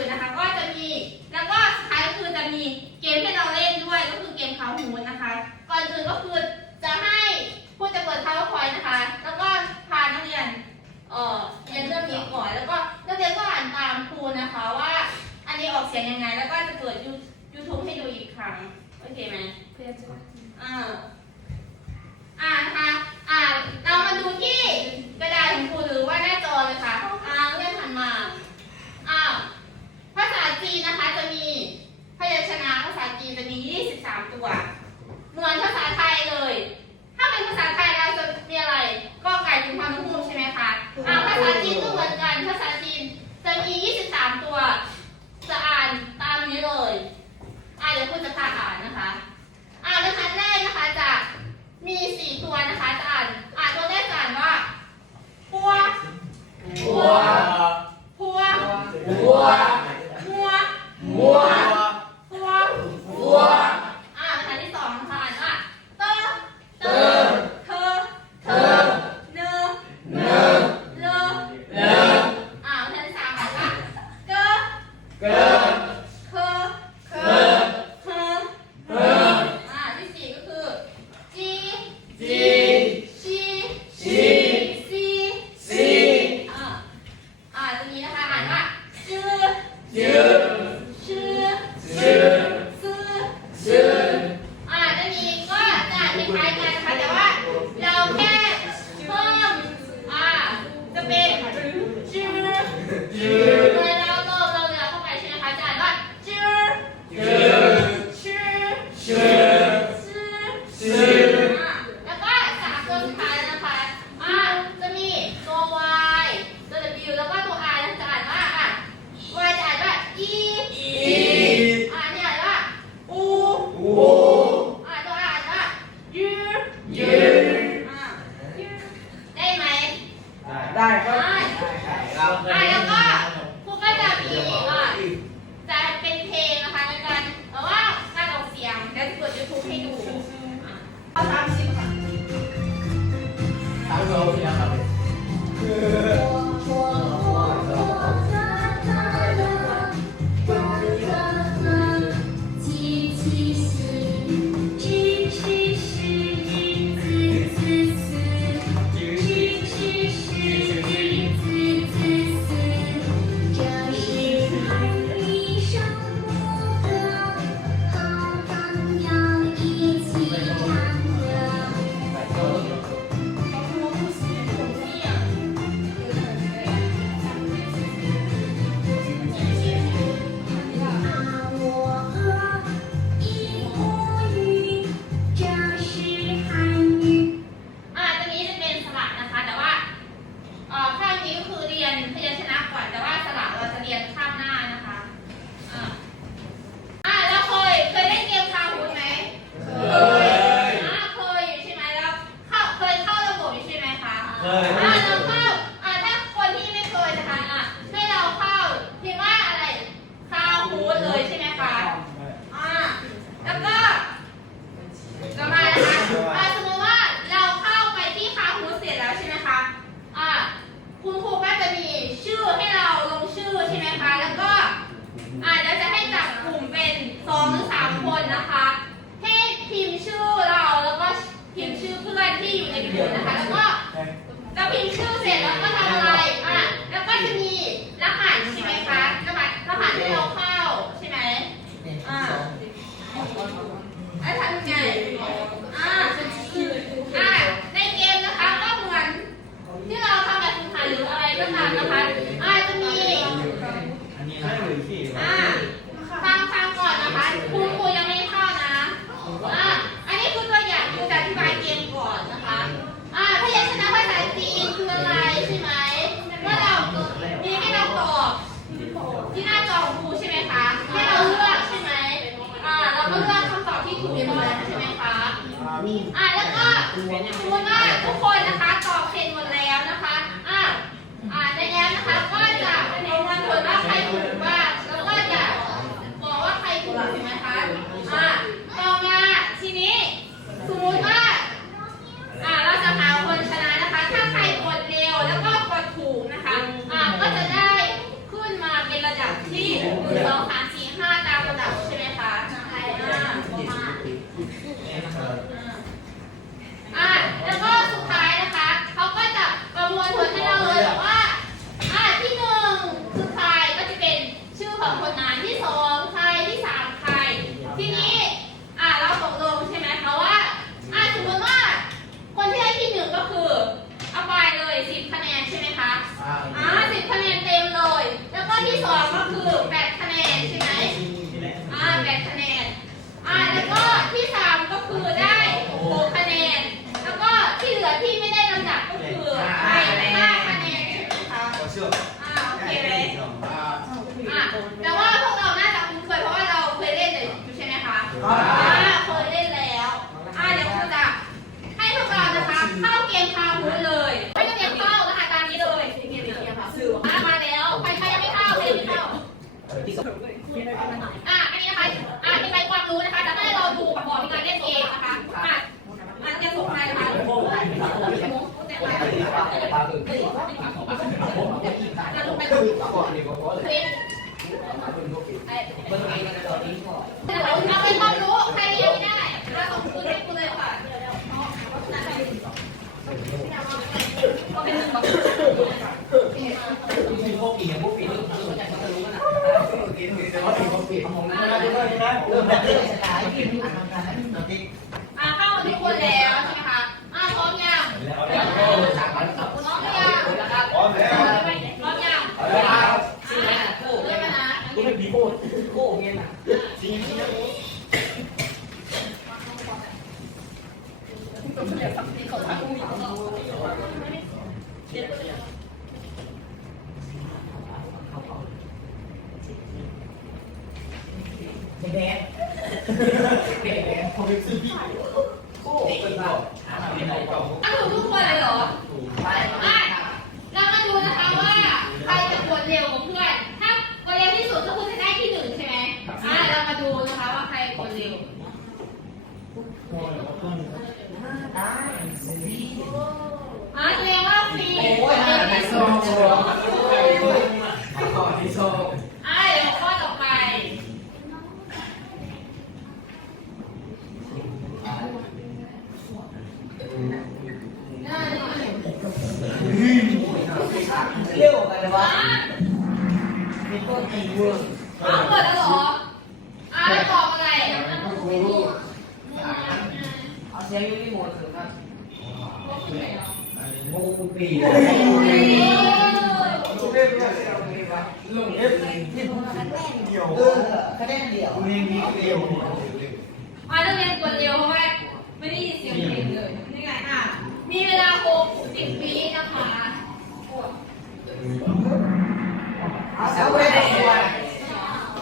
ื่นนะคะ ก็จะมี แล้วก็สุดท้ายก็คือจะมีเกมให้เราเล่นด้วย ก็คือเกมเขาหูนะคะ ก่อนอื่นก็คือจะให้ผู้จะเปิด PowerPoint นะคะ แล้วก็พานักเรียน เอ่อ เรียนเรื่องนี้ก่อน แล้วก็นักเรียนก็อ่านตามครูนะคะว่า อันนี้ออกเสียงยังไง แล้วก็จะเปิดยูยูทูบให้ดูอีกครั้ง โอเคไหมเพื่อจะอ่าอ่านะคะอ่าเรามาดูที่กระดาษของครูหรือว่าหน้าจอเลยค่ะอ่าเรีย กว่า เหมือนภาษาไทยเลย ถ้าเป็นภาษาไทยเราจะมีอะไร ก็ไก่ถึงความนุ่มใช่ไหมคะอ่าภาษาจีนก็เหมือนกัน ภาษาจีนจะมี 23 ตัว จะอ่านตามนี้เลย อ่าเดี๋ยวคุณจะพาอ่านนะคะ อ่านบรรทัดแรกนะคะจะมี 4 ตัวนะคะจะอ่าน อ่านตัวแรกอ่านว่าปัวปัวปัวปัว ako pinakabit. สมมติว่าเราจะหาคนชนะนะคะ ถ้าใครกดเร็วแล้วก็กดถูกนะคะก็จะได้ขึ้นมาเป็นระดับที่หนึ่งสองสาม ของหน้าด้วยนะเริ่มแบบเริ่มสายกินอาห ไม่ได้ก็ ก็มีเวิร์กเอาเปิดแล้วเหรออ่าแล้ตอบอะไรก็ครูรูเอาเสียงยูนิโมดถึงครับโมกุปีเล่นเล่นเล่นงเล่นที่ผมคะแนนเดียวเออคะแนนเดียวเรียนเดียวอ่าต้องเรียนตัวเดียวเพราะว่าไม่ได้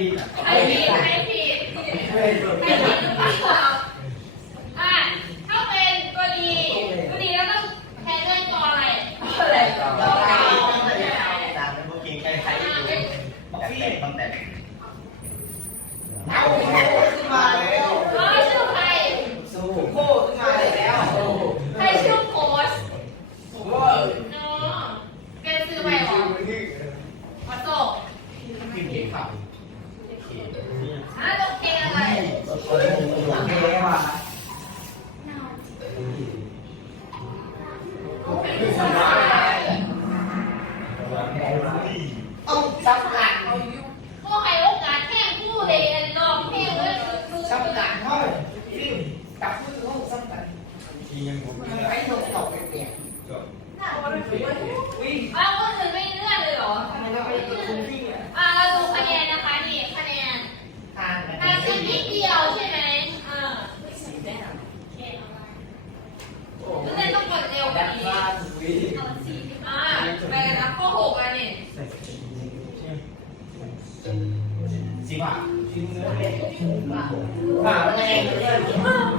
ผิดให้ผิดให้ผิดให้ผิดหรือเปล่า บาทเนื้่ไ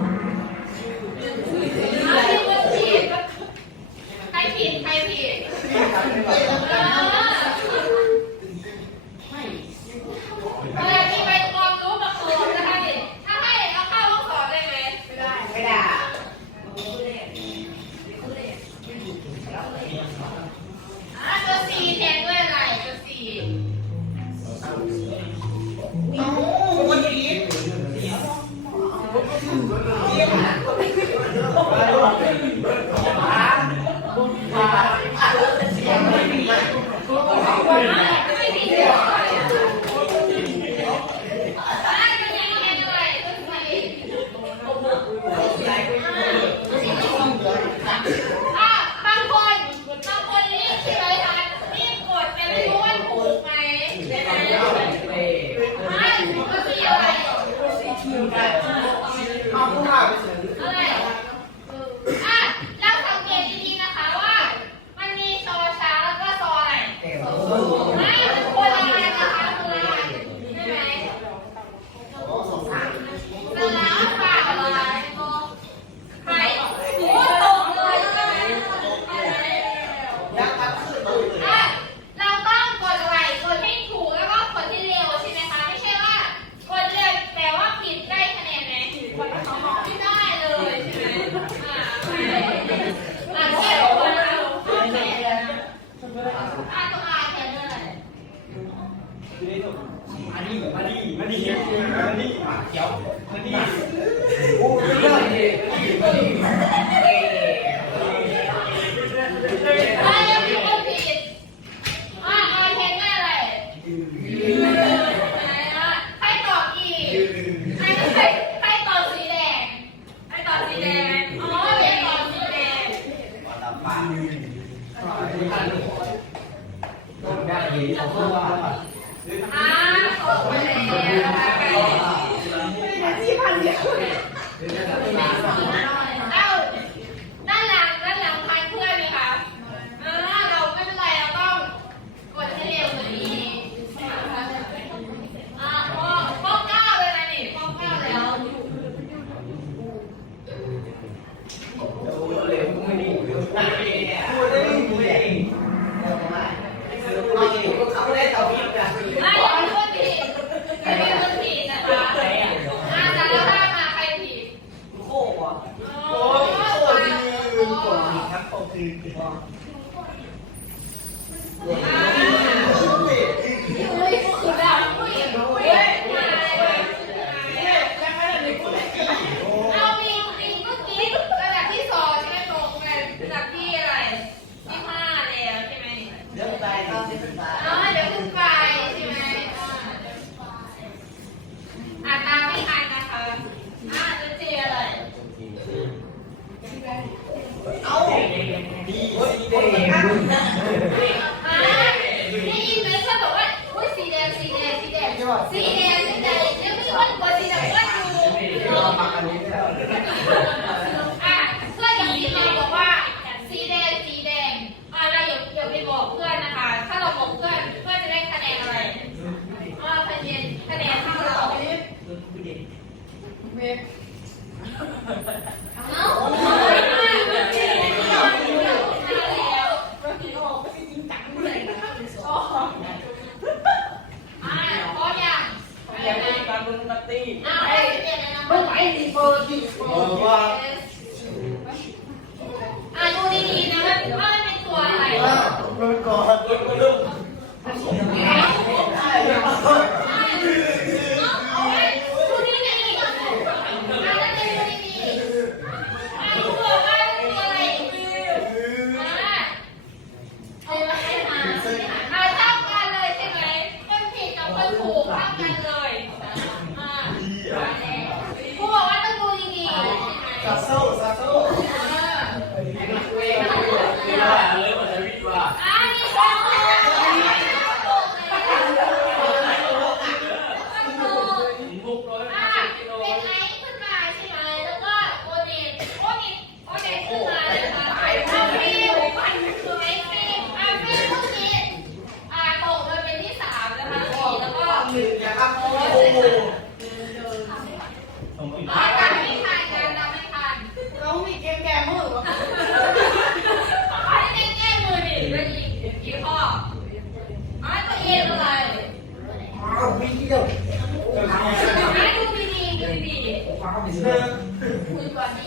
มาดีมาดีมาดีมาดีเขียมาดีโอ้ยเยดี Thank you. Rick.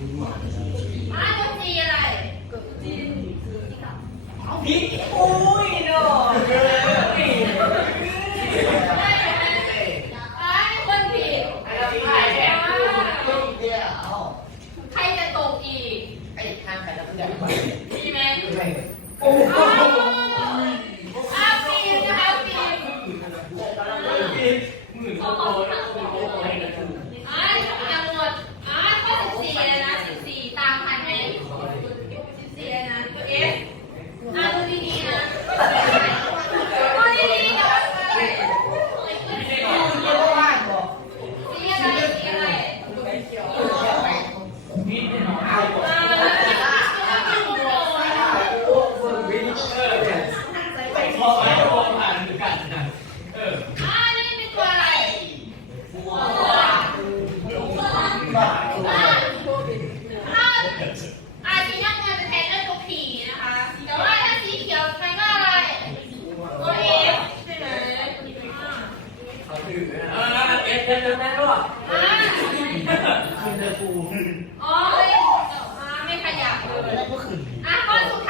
จีอะไรเกิดจีนจีนเอาผีโอ้ คืนเธอกูอ๋อไม่ขยับเลย แล้ก็ขืน อะข้อสุดท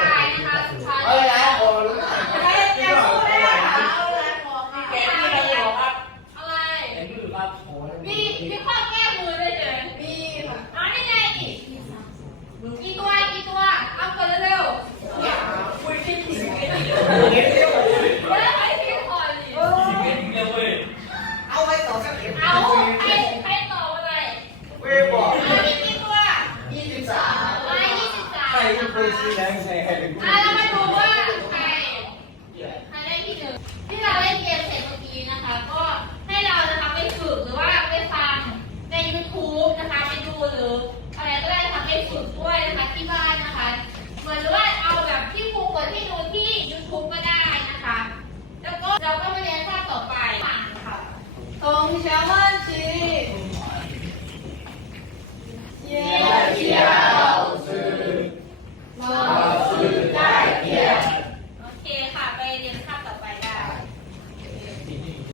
้าย แรแล้วใะเมาดูว่าใครใครได้ที่หนึ่งที่เราเล่นเกมเสร็จเมื่อกี้นะคะ ก็ให้เรานะคะไปฝึกหรือว่าไปฟังใน YouTube นะคะไปดูหรืออะไรก็ได้ทำไปฝึกด้วยนะคะที่บ้านนะคะ เหมือนหรือว่าเอาแบบที่ครูเปิดให้ดูที่ YouTube ก็ได้นะคะ แล้วก็เราก็มาเรียนท่าต่อไปฟังค่ะตรงเช้าวันจีเยี่ยมเ Amen.